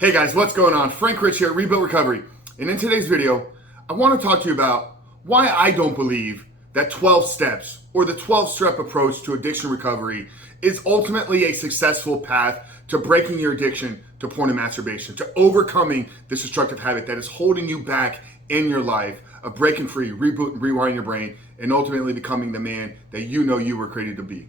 Hey guys, what's going on? Frank Rich here at Rebuild Recovery. And in today's video, I want to talk to you about why I don't believe that 12 steps or the 12-step approach to addiction recovery is ultimately a successful path to breaking your addiction to porn and masturbation, to overcoming this destructive habit that is holding you back in your life, of breaking free, reboot and rewiring your brain, and ultimately becoming the man that you know you were created to be.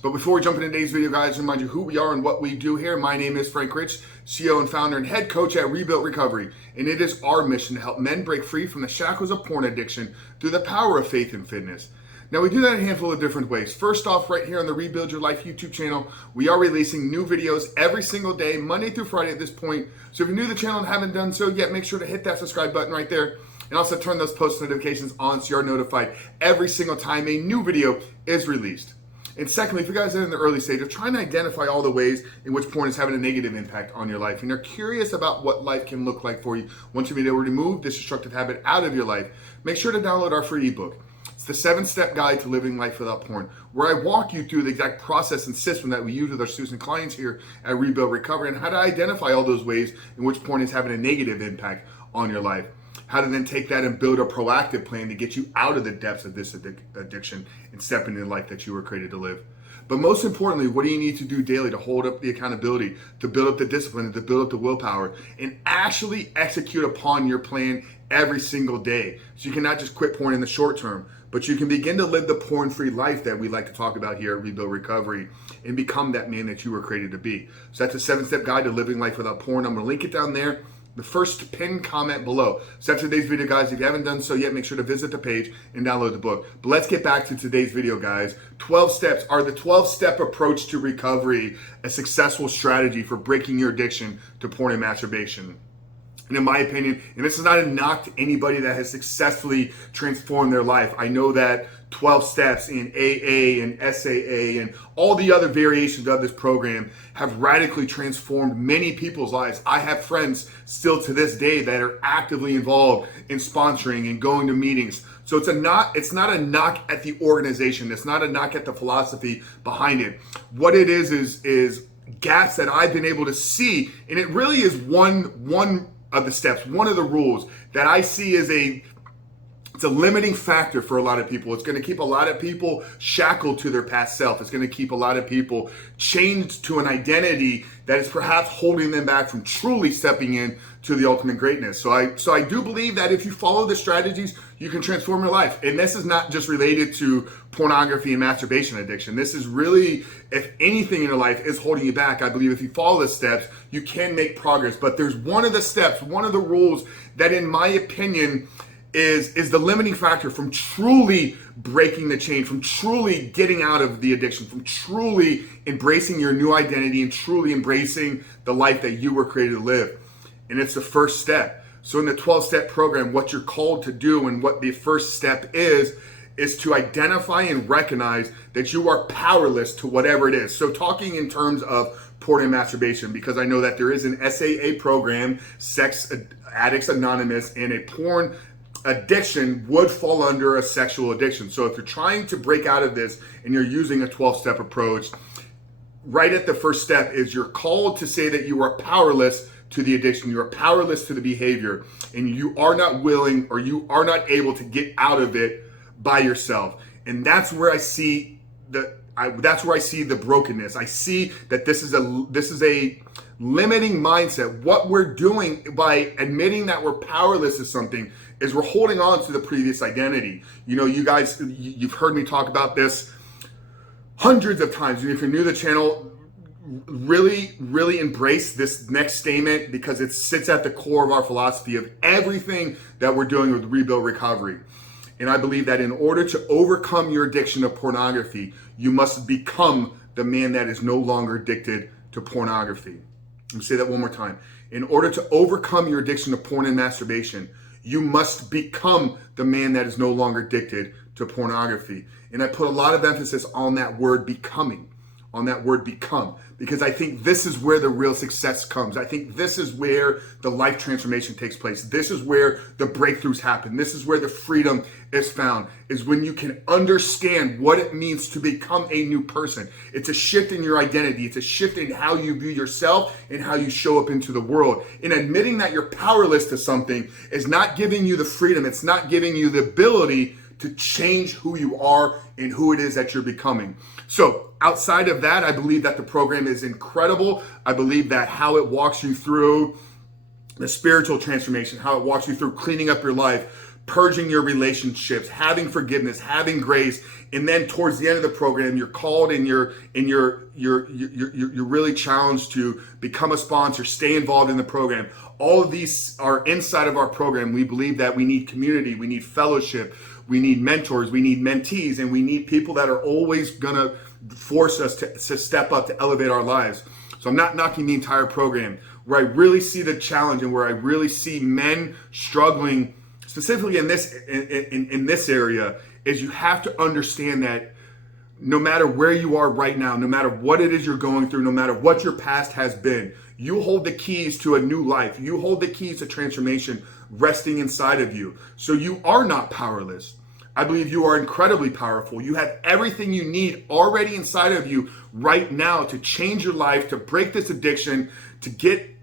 But before we jump into today's video, guys, remind you who we are and what we do here. My name is Frank Rich, CEO and founder and head coach at Rebuild Recovery. And it is our mission to help men break free from the shackles of porn addiction through the power of faith and fitness. Now, we do that in a handful of different ways. First off, right here on the Rebuild Your Life YouTube channel, we are releasing new videos every single day, Monday through Friday at this point. So if you're new to the channel and haven't done so yet, make sure to hit that subscribe button right there. And also turn those post notifications on so you're notified every single time a new video is released. And secondly, if you guys are in the early stage of trying to identify all the ways in which porn is having a negative impact on your life, and you're curious about what life can look like for you once you've been able to remove this destructive habit out of your life, make sure to download our free ebook. It's the 7-step guide to living life without porn, where I walk you through the exact process and system that we use with our students and clients here at Rebuild Recovery, and how to identify all those ways in which porn is having a negative impact on your life. How to then take that and build a proactive plan to get you out of the depths of this addiction and step into the life that you were created to live. But most importantly, what do you need to do daily to hold up the accountability, to build up the discipline, and to build up the willpower, and actually execute upon your plan every single day? So you can not just quit porn in the short term, but you can begin to live the porn-free life that we like to talk about here at Rebuild Recovery and become that man that you were created to be. So that's a 7-step guide to living life without porn. I'm going to link it down there. The first pinned comment below. So that's today's video, guys. If you haven't done so yet, make sure to visit the page and download the book. But let's get back to today's video, guys. 12 steps. Are the 12-step approach to recovery a successful strategy for breaking your addiction to porn and masturbation? And in my opinion, and this is not a knock to anybody that has successfully transformed their life. I know that 12 steps in AA and SAA and all the other variations of this program have radically transformed many people's lives. I have friends still to this day that are actively involved in sponsoring and going to meetings. So it's not a knock at the organization. It's not a knock at the philosophy behind it. What it is gaps that I've been able to see, and it really is one of the steps, one of the rules that I see as it's a limiting factor for a lot of people. It's going to keep a lot of people shackled to their past self. It's going to keep a lot of people chained to an identity that is perhaps holding them back from truly stepping in to the ultimate greatness. So I do believe that if you follow the strategies, you can transform your life. And this is not just related to pornography and masturbation addiction. This is really, if anything in your life is holding you back, I believe if you follow the steps, you can make progress. But there's one of the steps, one of the rules that in my opinion is the limiting factor from truly breaking the chain, from truly getting out of the addiction, from truly embracing your new identity and truly embracing the life that you were created to live. And it's the first step. So in the 12-step program, what you're called to do and what the first step is to identify and recognize that you are powerless to whatever it is. So talking in terms of porn and masturbation, because I know that there is an SAA program, Sex Addicts Anonymous, and a porn addiction would fall under a sexual addiction. So if you're trying to break out of this and you're using a 12-step approach, right at the first step is you're called to say that you are powerless to the addiction, you are powerless to the behavior, and you are not willing or you are not able to get out of it by yourself. And that's where I see the brokenness. I see that this is a limiting mindset. What we're doing by admitting that we're powerless to something is we're holding on to the previous identity. You know, you guys, you've heard me talk about this hundreds of times. If you're new to the channel, really embrace this next statement because it sits at the core of our philosophy of everything that we're doing with Rebuild Recovery. And I believe that in order to overcome your addiction to pornography, you must become the man that is no longer addicted to pornography. Let me say that one more time. In order to overcome your addiction to porn and masturbation, you must become the man that is no longer addicted to pornography. And I put a lot of emphasis on that word becoming. on that word become, because I think this is where the real success comes. I think this is where the life transformation takes place. This is where the breakthroughs happen. This is where the freedom is found, is when you can understand what it means to become a new person. It's a shift in your identity. It's a shift in how you view yourself and how you show up into the world. And admitting that you're powerless to something is not giving you the freedom. It's not giving you the ability to change who you are and who it is that you're becoming. So outside of that, I believe that the program is incredible. I believe that how it walks you through the spiritual transformation, how it walks you through cleaning up your life, purging your relationships, having forgiveness, having grace, and then towards the end of the program, you're called and you're really challenged to become a sponsor, stay involved in the program. All of these are inside of our program. We believe that we need community, we need fellowship, we need mentors, we need mentees, and we need people that are always gonna force us to step up, to elevate our lives. So I'm not knocking the entire program. Where I really see the challenge and where I really see men struggling, specifically in this area, is you have to understand that no matter where you are right now, no matter what it is you're going through, no matter what your past has been, you hold the keys to a new life. You hold the keys to transformation resting inside of you. So you are not powerless. I believe you are incredibly powerful. You have everything you need already inside of you right now to change your life, to break this addiction, to get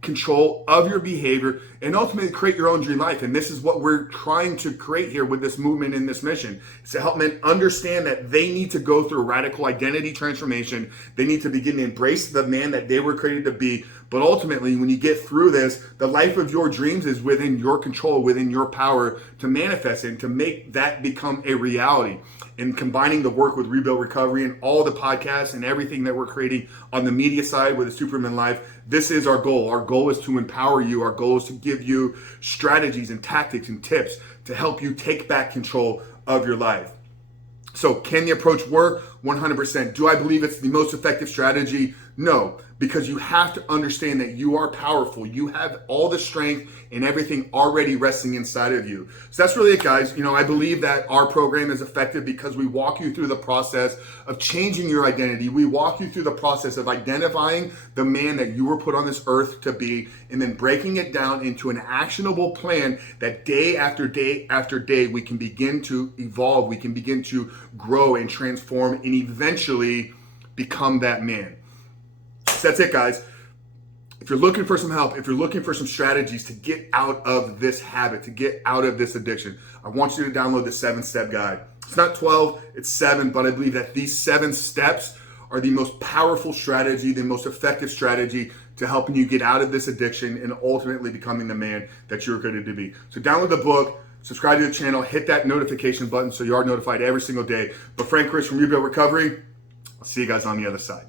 control of your behavior, and ultimately create your own dream life. And this is what we're trying to create here with this movement and this mission. It's to help men understand that they need to go through a radical identity transformation. They need to begin to embrace the man that they were created to be. But ultimately, when you get through this, the life of your dreams is within your control, within your power to manifest it and to make that become a reality. And combining the work with Rebuilt Recovery and all the podcasts and everything that we're creating on the media side with the Superman Life, this is our goal. Our goal is to empower you. Our goal is to give you strategies and tactics and tips to help you take back control of your life. So can the approach work? 100%. Do I believe it's the most effective strategy? No, because you have to understand that you are powerful. You have all the strength and everything already resting inside of you. So that's really it, guys. I believe that our program is effective because we walk you through the process of changing your identity. We walk you through the process of identifying the man that you were put on this earth to be, and then breaking it down into an actionable plan that day after day after day, we can begin to evolve, we can begin to grow and transform and eventually become that man. So that's it, guys. If you're looking for some help, if you're looking for some strategies to get out of this habit, to get out of this addiction, I want you to download the 7-step guide. It's not 12, it's 7, but I believe that these 7 steps are the most powerful strategy, the most effective strategy to helping you get out of this addiction and ultimately becoming the man that you're created to be. So download the book, subscribe to the channel, hit that notification button so you are notified every single day. But Frank Chris from Rebuilt Recovery, I'll see you guys on the other side.